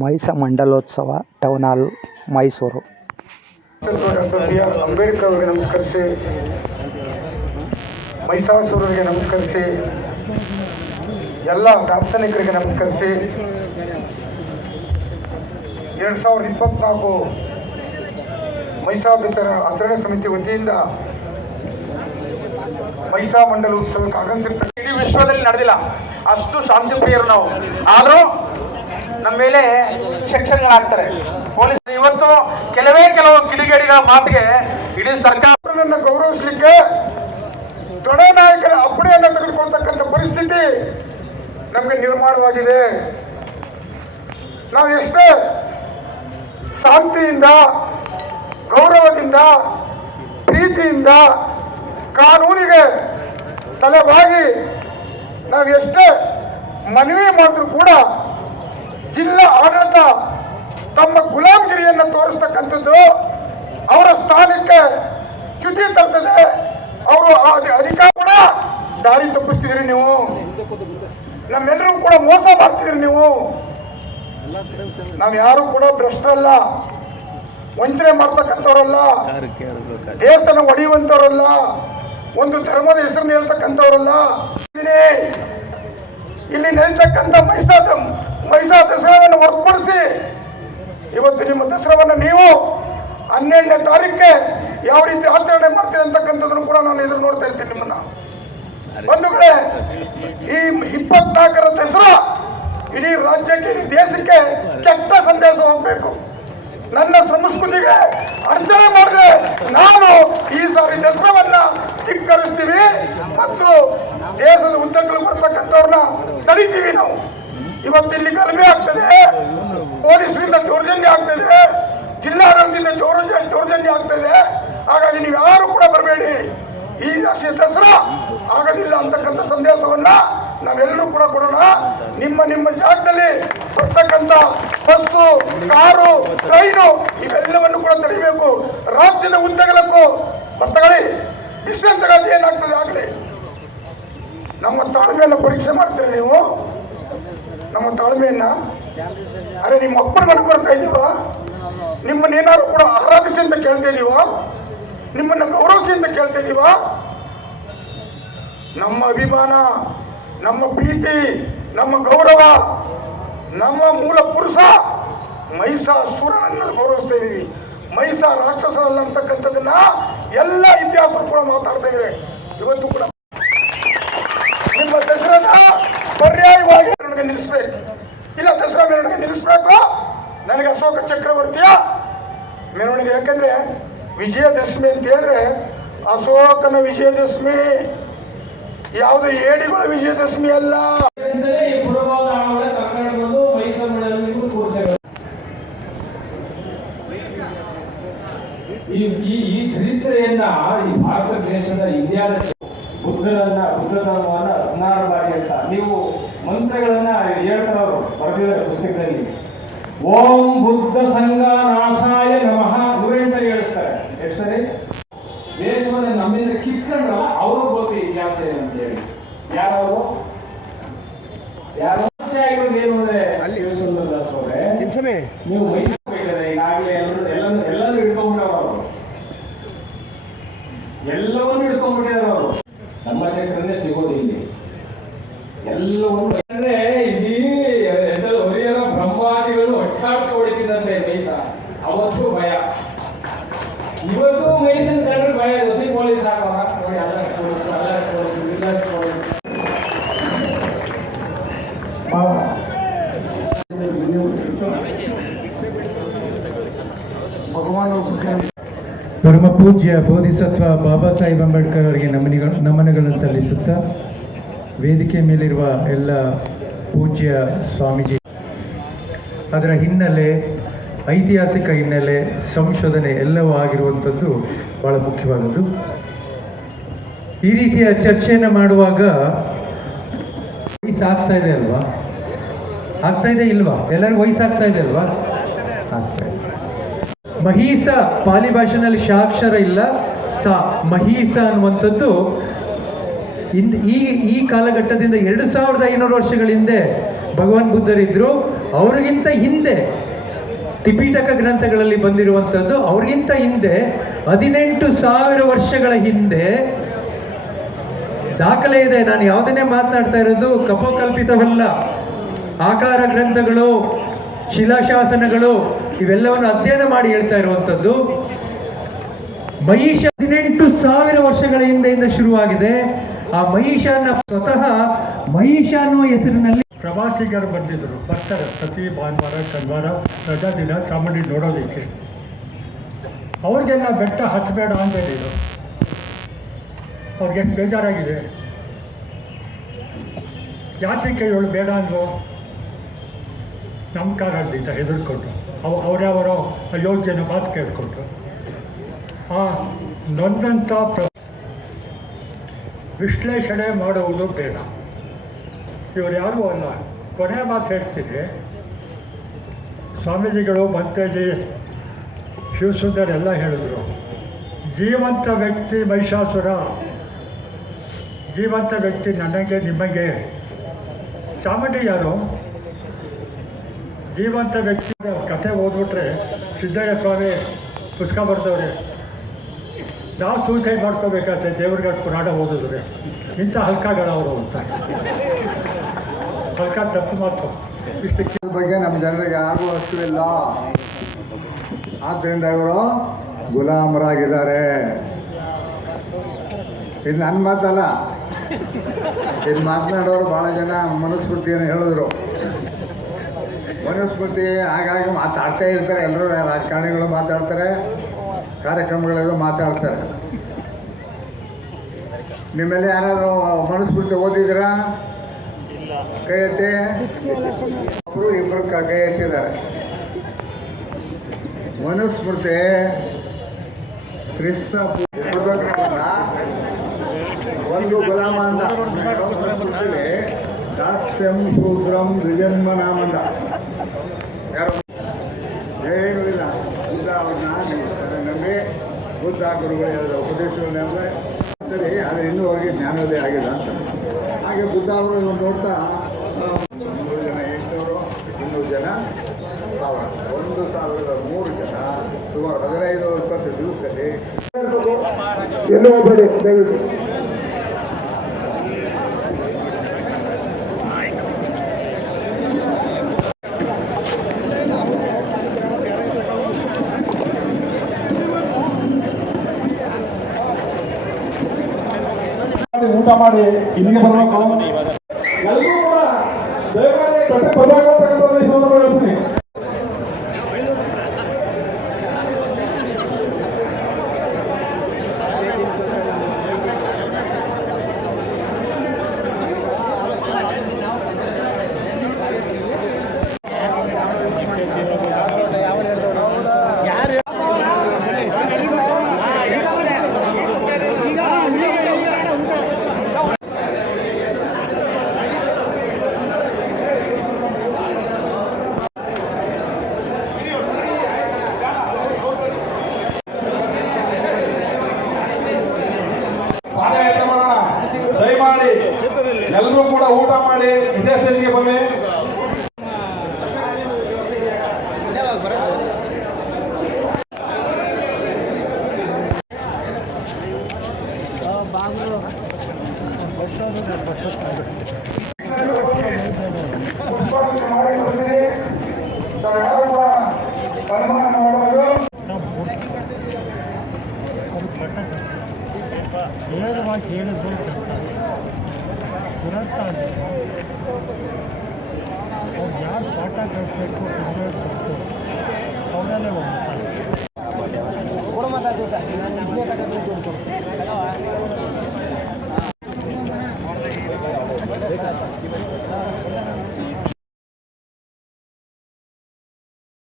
Mahisha Mandalotsava town hall, Mysuru. Ambedkar ಅವರಿಗೆ ನಮಸ್ಕರಿಸಿ, ಮೈಸಾಸುರರಿಗೆ ನಮಸ್ಕರಿಸಿ, ಎಲ್ಲ ದಾರ್ಶನಿಕರಿಗೆ ನಮಸ್ಕರಿಸಿ, ಎರಡು ಸಾವಿರದ ಇಪ್ಪತ್ನಾಲ್ಕು ಮೈಸಾಭಿತರ ಆಚರಣೆ ಸಮಿತಿ ವತಿಯಿಂದ ಮೈಸಾ ಮಂಡಲ ಉತ್ಸವಕ್ಕೆ ಇಡೀ ವಿಶ್ವದಲ್ಲಿ ನಡೆದಿಲ್ಲ. ಅಷ್ಟು ಶಾಂತಿ ಪ್ರಿಯರು ನಾವು. ಆದರೂ ನಮ್ಮ ಮೇಲೆ ಸೆಕ್ಷನ್ಗಳಾಗ್ತಾರೆ ಪೊಲೀಸ್ ಇವತ್ತು ಕೆಲವೇ ಕೆಲವು ಕಿಡಿಗೇಡಿಗಳ ಮಾತಿಗೆ ಇಡೀ ಸರ್ಕಾರವನ್ನು ಗೌರವಿಸಲಿಕ್ಕೆ ದೊಡ್ಡ ನಾಯಕರ ಅಪ್ಪಣೆಯನ್ನು ತೆಗೆದುಕೊಳ್ತಕ್ಕಂಥ ಪರಿಸ್ಥಿತಿ ನಮಗೆ ನಿರ್ಮಾಣವಾಗಿದೆ. ನಾವು ಎಷ್ಟೇ ಶಾಂತಿಯಿಂದ, ಗೌರವದಿಂದ, ಪ್ರೀತಿಯಿಂದ ಕಾನೂನಿಗೆ ತಲೆಬಾಗಿ ನಾವು ಎಷ್ಟೇ ಮನವಿ ಮಾಡಿದ್ರು ಕೂಡ ಜಿಲ್ಲಾ ಆಡಳಿತ ತಮ್ಮ ಗುಲಾಮಗಿರಿಯನ್ನು ತೋರಿಸ್ತಕ್ಕಂಥದ್ದು ಅವರ ಸ್ಥಾನಕ್ಕೆ ಚ್ಯುತಿ ತರ್ತದೆ. ಅವರು ಅಧಿಕಾರ ಕೂಡ ದಾರಿ ತಪ್ಪಿಸ್ತಿದ್ರಿ ನೀವು. ನಮ್ಮೆಲ್ಲರೂ ಕೂಡ ಮೋಸ ಮಾಡ್ತಿದ್ರಿ ನೀವು. ನಾವು ಯಾರು ಕೂಡ ಭ್ರಷ್ಟರಲ್ಲ ವಂಚನೆ ಮಾಡ್ತಕ್ಕಂಥವ್ರಲ್ಲ. ದೇಶನ ಒಡೆಯುವಂಥವ್ರಲ್ಲ. ಒಂದು ಧರ್ಮದ ಹೆಸರು ಹೇಳ್ತಕ್ಕಂಥವ್ರಲ್ಲ. ಇಲ್ಲಿ ನಡೀತಕ್ಕಂಥ ಮೈಸಾ ಮೈಸಾ ದಸರಾವನ್ನು ಹೊರತುಪಡಿಸಿ ಇವತ್ತು ನಿಮ್ಮ ದಸರಾವನ್ನು ನೀವು ಹನ್ನೆರಡನೇ ತಾರೀಕಿಗೆ ಯಾವ ರೀತಿ ಆಚರಣೆ ಮಾಡ್ತೀರಿ ಅಂತಕ್ಕಂಥದ್ದನ್ನು ಕೂಡ ನಾನು ಎದುರು ನೋಡ್ತಾ ಇರ್ತೀನಿ ನಿಮ್ಮನ್ನ. ಬಂಧುಗಳೇ ಈ ಇಪ್ಪತ್ನಾಲ್ಕರ ದಸರಾ ಇಡೀ ರಾಜ್ಯಕ್ಕೆ, ಇಡೀ ದೇಶಕ್ಕೆ ಕೆಟ್ಟ ಸಂದೇಶ ಹೋಗ್ಬೇಕು ನನ್ನ ಸಂಸ್ಕೃತಿಗೆ ಅರ್ಚನೆ ಮಾಡಿದ್ರೆ ನಾನು ಈ ಸಾರಿ ದಸರಾವನ್ನ ಧಿಕ್ಕರಿಸ್ತೀವಿ ಮತ್ತು ದೇಶದ ಉದ್ದಕ್ಕೂ ಬರ್ತಕ್ಕಂಥವ್ರನ್ನ ತಡಿತೀವಿ ನಾವು. ಇವತ್ತು ಇಲ್ಲಿ ಗಲಭೆ ಆಗ್ತದೆ. ಪೊಲೀಸರಿಂದ ದೌರ್ಜನ್ಯ ಆಗ್ತದೆ. ಜಿಲ್ಲಾಡಳಿತದಿಂದ ದೌರ್ಜನ್ಯ ದೌರ್ಜನ್ಯ ಆಗ್ತದೆ. ಹಾಗಾಗಿ ನೀವು ಯಾರು ಕೂಡ ಬರಬೇಡಿ. ಈ ರಾಷ್ಟ್ರೀಯ ದಸರಾ ಆಗಲಿಲ್ಲ ಅಂತಕ್ಕಂಥ ಸಂದೇಶವನ್ನ ನಾವೆಲ್ಲರೂ ಕೂಡ ಕೊಡೋಣ. ನಿಮ್ಮ ನಿಮ್ಮ ಜಾಗದಲ್ಲಿ ಬರ್ತಕ್ಕಂಥ ಬಸ್ಸು, ಕಾರು, ಟ್ರೈನು ಇವೆಲ್ಲವನ್ನು ಕೂಡ ತಡಿಬೇಕು ರಾಜ್ಯದ ಉದ್ದಗಲಕ್ಕೂ ಬರ್ತಗಳಿ ವಿಶ್ರಾಂತಗಳಲ್ಲಿ ಏನಾಗ್ತದೆ ಆಗಲಿ. ನಮ್ಮ ತಾಳ್ಮೆಯನ್ನು ಪರೀಕ್ಷೆ ಮಾಡ್ತೇವೆ ನೀವು? ನಮ್ಮ ತಾಳ್ಮೆಯನ್ನ? ಅರೆ, ನಿಮ್ಮ ಅಪ್ಪನ ಬರ್ತಾ ಇದೀವ ನಿಮ್ಮನ್ನೇನಾದ್ರು ಕೂಡ ಆರಾಧಿಸಿ ಅಂತ ಕೇಳ್ತಾ ಇದೀವ? ನಿಮ್ಮನ್ನ ಗೌರವಿಸಿ ಅಂತ ಕೇಳ್ತಾ ಇದೀವ? ನಮ್ಮ ಅಭಿಮಾನ, ನಮ್ಮ ಪ್ರೀತಿ, ನಮ್ಮ ಗೌರವ, ನಮ್ಮ ಮೂಲ ಪುರುಷ ಮಹಿಷಾಸುರನನ್ನು ಗೌರವಿಸ್ತಾ ಇದೀವಿ. ಮಹಿಷಾ ರಾಕ್ಷಸರಲ್ಲ ಅಂತಕ್ಕಂಥದ್ದನ್ನ ಎಲ್ಲ ಇತಿಹಾಸರು ಕೂಡ ಮಾತಾಡ್ತಾ ಇದ್ರೆ. ಇವತ್ತು ಕೂಡ ನಿಮ್ಮ ದಸರಾದ ಪರ್ಯಾಯವಾಗಿ ನನಗೆ ನಿಲ್ಲಿಸ್ಬೇಕು ಇಲ್ಲ ದಸರಾ ಮೆರವಣಿಗೆ ನಿಲ್ಲಿಸ್ಬೇಕು. ನನಗೆ ಅಶೋಕ ಚಕ್ರವರ್ತಿಯ ಮೆರವಣಿಗೆ. ಯಾಕಂದ್ರೆ ವಿಜಯದಶಮಿ ಅಂತ ಹೇಳಿದ್ರೆ ಅಶೋಕನ ವಿಜಯದಶಮಿ ಯಾವುದು ಏಡಿಗಳ ವಿಜಯದಶಮಿ ಅಲ್ಲ. ಈ ಈ ಚರಿತ್ರೆಯನ್ನ, ಈ ಭಾರತ ದೇಶದ ಇಂಡಿಯಾದ ಬುದ್ಧನನ್ನ ಬುದ್ಧ ಧರ್ಮವನ್ನ ಹದಿನಾರು ಬಾರಿ ಅಂತ ನೀವು ಮಂತ್ರಗಳನ್ನ ಹೇಳ್ತಾರವರು ಬರೆದಿದ್ದಾರೆ ಪುಸ್ತಕದಲ್ಲಿ. ಓಂ ಬುದ್ಧ ಸಂಘ ನಾಸಾಯ ನಮಃ ನೂರೆಂಟು ಸರಿ ಹೇಳಿಸ್ತಾರೆ. ಎಷ್ಟು ಸರಿ? ದೇಶವನ್ನ ನಮ್ಮಿಂದ ಕಿತ್ಕೊಂಡ್ರಲ್ಲ ಅವರು ಗೊತ್ತು ಇತಿಹಾಸ ಏನಂತ ಹೇಳಿ. ಯಾರವರು ಯಾರು? ಆಗಿರೋದು ಏನು ಅಂದ್ರೆ ಶಿವಸುಂದರ ದಾಸ್ ಅವರೇ. ನೀವು ಮೈಸೂರು ಈಗಾಗಲೇ ಎಲ್ಲರೂ ಎಲ್ಲರೂ ಎಲ್ಲರೂ ಹಿಡ್ಕೊಂಡ್ಬಿಟ್ಟವ್ರು ಅವರು. ಎಲ್ಲವನ್ನೂ ಹಿಡ್ಕೊಂಡ್ಬಿಟ್ಟಿದ್ದಾರೆ ಅವರು. ನಮ್ಮ ಚಕ್ರನೇ ಸಿಗೋದು ಇಲ್ಲಿ ಎಲ್ಲವನ್ನು ಅಂದ್ರೆ ಇಡೀ ಹುರಿಯರ ಬ್ರಹ್ಮಾದಿಗಳು ಒಟ್ಟಾಡ್ಸಿ ಹೊಡಿತಿದ್ದಂತೆ ಮೈಸ. ಅವತ್ತು ಭಯ. ಇವತ್ತು ಮೈಸನ್ ಕಂಡ್ರೆ ಭಯ. ಹೊಸಿ ಪೊಲೀಸ್ ಹಾಕೋಣ ನೋಡಿ, ಅಲ್ಲ ಪೊಲೀಸ್ ಅಲ್ಲ ಪೊಲೀಸ್, ಇಲ್ಲ ಪೊಲೀಸ್. ಪರಮ ಪೂಜ್ಯ ಬೋಧಿಸತ್ವ ಬಾಬಾ ಸಾಹೇಬ್ ಅಂಬೇಡ್ಕರ್ ಅವರಿಗೆ ನಮನಿಗಳು, ನಮನಗಳನ್ನು ಸಲ್ಲಿಸುತ್ತಾ ವೇದಿಕೆ ಮೇಲಿರುವ ಎಲ್ಲ ಪೂಜ್ಯ ಸ್ವಾಮೀಜಿ, ಅದರ ಹಿನ್ನೆಲೆ, ಐತಿಹಾಸಿಕ ಹಿನ್ನೆಲೆ, ಸಂಶೋಧನೆ ಎಲ್ಲವೂ ಆಗಿರುವಂಥದ್ದು ಬಹಳ ಮುಖ್ಯವಾದದ್ದು. ಈ ರೀತಿಯ ಚರ್ಚೆಯನ್ನು ಮಾಡುವಾಗ ವಯಸ್ಸಾಗ್ತಾ ಇದೆ ಅಲ್ವಾ? ಆಗ್ತಾ ಇದೆ ಇಲ್ವಾ? ಎಲ್ಲರೂ ವಯಸ್ಸಾಗ್ತಾ ಇದೆ ಅಲ್ವಾ? ಆಗ್ತಾ ಇದೆ. ಮಹೀಸ ಪಾಲಿ ಭಾಷೆನಲ್ಲಿ ಶಾಕ್ಷರ ಇಲ್ಲ, ಸ ಮಹೀಸ ಅನ್ನುವಂಥದ್ದು ಇನ್ ಈ ಈ ಕಾಲಘಟ್ಟದಿಂದ ಎರಡು ಸಾವಿರದ ಐನೂರು ವರ್ಷಗಳ ಹಿಂದೆ ಭಗವಾನ್ ಬುದ್ಧರಿದ್ದರು ಅವ್ರಿಗಿಂತ ಹಿಂದೆ ತ್ರಿಪಿಟಕ ಗ್ರಂಥಗಳಲ್ಲಿ ಬಂದಿರುವಂಥದ್ದು, ಅವ್ರಿಗಿಂತ ಹಿಂದೆ ಹದಿನೆಂಟು ಸಾವಿರ ವರ್ಷಗಳ ಹಿಂದೆ ದಾಖಲೆ ಇದೆ. ನಾನು ಯಾವುದನ್ನೇ ಮಾತನಾಡ್ತಾ ಇರೋದು, ಕಪೋಕಲ್ಪಿತವಲ್ಲ. ಆಕಾರ ಗ್ರಂಥಗಳು, ಶಿಲಾಶಾಸನಗಳು, ಇವೆಲ್ಲವನ್ನು ಅಧ್ಯಯನ ಮಾಡಿ ಹೇಳ್ತಾ ಇರುವಂಥದ್ದು. ಮಹಿಷ ಹದಿನೆಂಟು ಸಾವಿರ ವರ್ಷಗಳ ಹಿಂದೆಯಿಂದ ಶುರುವಾಗಿದೆ. ಆ ಮಹಿಷನ ಸ್ವತಃ ಮಹಿಷ ಅನ್ನೋ ಹೆಸರಿನಲ್ಲಿ ಪ್ರವಾಸಿಗರು ಬಂದಿದ್ದರು. ಬರ್ತಾರೆ ಪ್ರತಿ ಭಾನುವಾರ, ಶನಿವಾರ, ರಜಾ ದಿನ ಚಾಮುಂಡಿ ನೋಡೋದಕ್ಕೆ. ಅವ್ರಿಗೆಲ್ಲ ಬೆಟ್ಟ ಹಚ್ಚಬೇಡ ಅಂತ ಹೇಳಿದ್ರು. ಅವ್ರಿಗೆ ಎಷ್ಟು ಬೇಜಾರಾಗಿದೆ? ಯಾತಕ್ಕೆ ಇವಳು ಬೇಡ ಅಂದ್ರು ನಮ್ಮ ಕಾರಣದಿಂದ ಹೆದರ್ಕೊಂಡು. ಅವ, ಅವ್ರ್ಯಾವರೋ ಅಯೋಗ್ಯನ ಮಾತು ಕೇಳ್ಕೊಟ್ರು ಆ ನೊಂದಂಥ ವಿಶ್ಲೇಷಣೆ ಮಾಡುವುದು ಬೇಡ. ಇವರು ಯಾರೂ ಅಲ್ಲ. ಕೊನೆ ಮಾತು ಹೇಳ್ತೀನಿ. ಸ್ವಾಮೀಜಿಗಳು ಮಂತ್ರಿ ಶಿವಸುಂದರ್ ಎಲ್ಲ ಹೇಳಿದರು. ಜೀವಂತ ವ್ಯಕ್ತಿ ಮಹಿಷಾಸುರ. ಜೀವಂತ ವ್ಯಕ್ತಿ ನನಗೆ, ನಿಮಗೆ. ಚಾಮುಂಡಿ ಯಾರು? ಜೀವಂತ ವ್ಯಕ್ತಿ ಕಥೆ ಓದ್ಬಿಟ್ರೆ ಸಿದ್ದಯ್ಯ ಸ್ವಾಮಿ ಪುಸ್ತಕ ಬರ್ದವ್ರೆ ನಾವು ಸೂಸೈಡ್ ಮಾಡ್ಕೋಬೇಕಾದ್ರೆ ದೇವ್ರಿಗೆ ಪುರಾಣ ಓದಿದ್ರೆ ಇಂಥ ಹಲ್ಕಾಗಳವರು ಅಂತ. ಹಲ್ಕ ತಪ್ಪು ಮಾತು. ಇಷ್ಟು ಬಗ್ಗೆ ನಮ್ಮ ಜನರಿಗೆ ಯಾರಿಗೂ ಇಲ್ಲ. ಆದ್ದರಿಂದ ಇವರು ಗುಲಾಮರಾಗಿದ್ದಾರೆ. ಇದು ನನ್ನ ಮಾತಲ್ಲ. ಇದು ಮಾತನಾಡೋರು ಭಾಳ ಜನ ಮನುಸ್ಮೃತಿಯನ್ನು ಹೇಳಿದ್ರು. ಮನುಸ್ಮೃತಿ ಹಾಗಾಗಿ ಮಾತಾಡ್ತಾ ಇರ್ತಾರೆ. ಎಲ್ಲರೂ ರಾಜಕಾರಣಿಗಳು ಮಾತಾಡ್ತಾರೆ. ಕಾರ್ಯಕ್ರಮಗಳೆಲ್ಲ ಮಾತಾಡ್ತಾರೆ. ನಿಮ್ಮೆಲ್ಲ ಯಾರಾದರೂ ಮನುಸ್ಮೃತಿ ಓದಿದ್ದೀರಾ ಕೈ ಎತ್ತಿ ಒಬ್ಬರು ಇಬ್ಬರು ಕ- ಎತ್ತಿದ್ದಾರೆ ಮನುಸ್ಮೃತಿ ಇರ್ಬೇಕನ್ನೋದನ್ನ ಒಂದು ಗುಲಾಮ ಅಂದ. ದಾಸ್ಯಂ ಶೂದ್ರಂ ದ್ವಿಜನ್ಮ ನಾಮಂದ ಯಾರು ಏನೂ ಇಲ್ಲ ಬುದ್ಧ ಅವ್ರನ್ನ ನಂಬ್ತಾರೆ. ನಂಬಿ ಬುದ್ಧ ಗುರುಗಳು ಹೇಳಿದ ಉಪದೇಶಗಳನ್ನೆಲ್ಲ ಸರಿ, ಆದರೆ ಇನ್ನೂ ಅವರಿಗೆ ಜ್ಞಾನೋದಯ ಆಗಿಲ್ಲ ಅಂತ. ಹಾಗೆ ಬುದ್ಧ ಅವರು ನೋಡ್ತಾ ಮುನ್ನೂರು ನೂರು ಜನ ಎಂಟುನೂರು, ಇನ್ನೂರು ಜನ ಸಾವಿರ. ಒಂದು ಸಾವಿರದ ಮೂರು ಜನ, ಸುಮಾರು ಹದಿನೈದು, ಇಪ್ಪತ್ತು ದಿವಸದಲ್ಲಿ. ಎಲ್ಲೂ ಹೋಗಬೇಡಿ ದಯವಿಟ್ಟು ಊಟ ಮಾಡಿ ಇಲ್ಲಿಗೆ ಬರಬೇಕು ದಯಮಾಡಿ ಎಲ್ಲರೂ ಕೂಡ ಊಟ ಮಾಡಿ ಇದೇ ಸ್ಟೇಜ್ಗೆ ಬನ್ನಿ ನೇರವಾಗಿ 발을 밟고 발을 밟고 어면을 멈춰